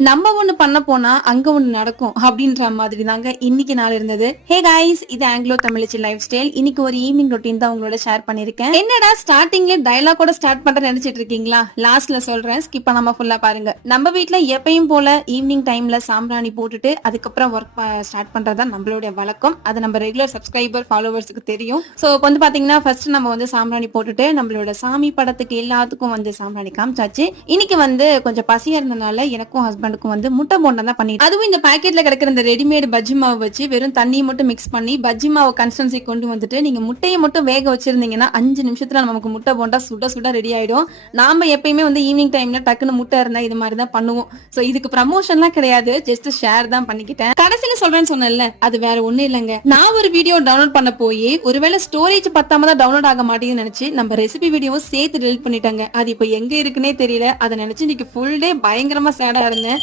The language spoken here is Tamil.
நம்ம ஒண்ணு பண்ண போனா அங்க ஒண்ணு நடக்கும் அப்படின்ற மாதிரி தாங்க இன்னைக்கு நாள் இருந்தது. ஹே கைஸ், இது ஆங்கிலோ தமிழச்சி லைஃப் ஸ்டைல். இன்னைக்கு ஒரு ஈவினிங் ரொட்டீன் தான் உங்களோட ஷேர் பண்ணிருக்கேன். என்னடா ஸ்டார்டிங்ல டயலாக் ஸ்டார்ட் பண்ற நினைச்சிட்டு இருக்கீங்களா? லாஸ்ட்ல சொல்றேன், ஸ்கிப் பண்ணாம ஃபுல்லா பாருங்க. நம்ம வீட்ல எப்பயும் போல ஈவினிங் டைம்ல சாம்பிராணி போட்டுட்டு அதுக்கப்புறம் ஒர்க் ஸ்டார்ட் பண்றதா நம்மளுடைய வழக்கம். அது நம்ம ரெகுலர் சப்ஸ்கிரைபர் ஃபாலோவர்ஸ்க்கு தெரியும். சோ வந்து பாத்தீங்கன்னா ஃபர்ஸ்ட் நம்ம வந்து சாம்பிராணி போட்டுட்டு நம்மளோட சாமி படத்துக்கு எல்லாத்துக்கும் வந்து சாம்பிராணி காமிச்சாச்சு. இன்னைக்கு வந்து கொஞ்சம் பசியா இருந்தனால எனக்கும் ஹஸ்பண்டுக்கும் வந்து முட்டை போண்டா தான் பண்ணிட்டு, அதுவும் இந்த பாக்கெட்ல கிடைக்கிற இந்த ரெடிமேட் பஜ்ஜி மாவு வச்சு வெறும் தண்ணியை மட்டும் மிக்ஸ் பண்ணி பஜ்ஜி மாவு கன்சிஸ்டன்சி கொண்டு வந்துட்டு நீங்க முட்டையை மட்டும் வேக வச்சிருந்தீங்கன்னா 5 நிமிஷத்துல நமக்கு முட்டை போண்டா சுட சுட ரெடி ஆயிடும். நாம எப்பயுமே வந்து ஈவினிங் டைம்ல டக்குன்னு முட்டை இருந்தா இது மாதிரி தான் பண்ணுவோம். சோ இதுக்கு ப்ரமோஷன்லாம் கிடையாது, ஜஸ்ட் ஷேர் தான் பண்ணிக்கிட்டேன். கடைசியில சொல்றேன்னு சொன்னேன்ல, அது வேற ஒண்ணு இல்லைங்க. நான் ஒரு வீடியோ டவுன்லோட் பண்ண போய் ஒருவேளை ஸ்டோரேஜ் பத்தாம தான் டவுன்லோட் ஆக மாட்டேங்குன்னு நினைச்சு நம்ம ரெசிபி வீடியோவும் சேர்த்து டெலிட் பண்ணிட்டாங்க. அது இப்போ எங்க இருக்குன்னே தெரியல. அதை நினைச்சு இன்னைக்கு ஃபுல் டே பயங்கரமா சேடா இருந்தேன்.